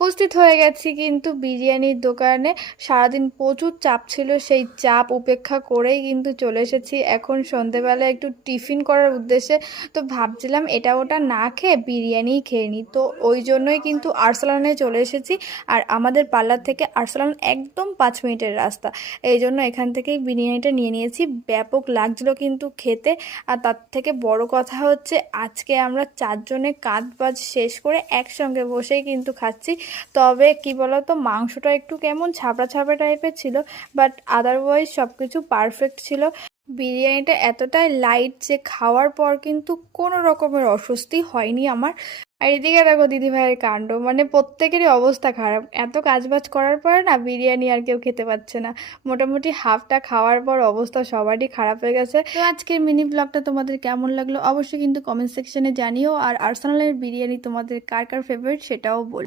উপস্থিত হয়ে গেছি কিন্তু বিরিয়ানির দোকানে। সারাদিন প্রচুর চাপ ছিল, সেই চাপ উপেক্ষা করেই কিন্তু চলে এসেছি এখন সন্ধেবেলা একটু টিফিন করার উদ্দেশ্যে। তো ভাবছিলাম এটা ওটা না খেয়ে বিরিয়ানিই খেয়ে নিই, তো ওই জন্যই কিন্তু আরসালানে চলে এসেছি। আর আমাদের পার্লার থেকে আরসালান একদম 5 মিনিটের রাস্তা, এই জন্য এখান থেকেই বিরিয়ানিটা নিয়ে নিয়েছি। ব্যাপক লাগছিলো কিন্তু খেতে। আর তার থেকে বড় কথা হচ্ছে আজকে আমরা চারজনে কাজ বাজ শেষ করে একসঙ্গে বসেই কিন্তু খাচ্ছি। তবে কি বলতো, মাংসটা একটু কেমন ছাপড়া ছাপড়া টাইপের ছিল, বাট আদারওয়াইজ সব কিছু পারফেক্ট ছিল। বিরিয়ানিটা এতটাই লাইট যে খাওয়ার পর কিন্তু কোনো রকমের অস্বস্তি হয়নি আমার। আর এদিকে দেখো দিদি ভাইয়ের কাণ্ড, মানে প্রত্যেকেরই অবস্থা খারাপ, এত কাজবাজ করার পরে না বিরিয়ানি আর কেউ খেতে পাচ্ছে না। মোটামুটি হাফটা খাওয়ার পর অবস্থা সবারই খারাপ হয়ে গেছে। তো আজকের মিনি ব্লগটা তোমাদের কেমন লাগলো অবশ্যই কিন্তু কমেন্ট সেকশনে জানিও। আর আর্সেনালের বিরিয়ানি তোমাদের কার কার ফেভারিট সেটাও বল।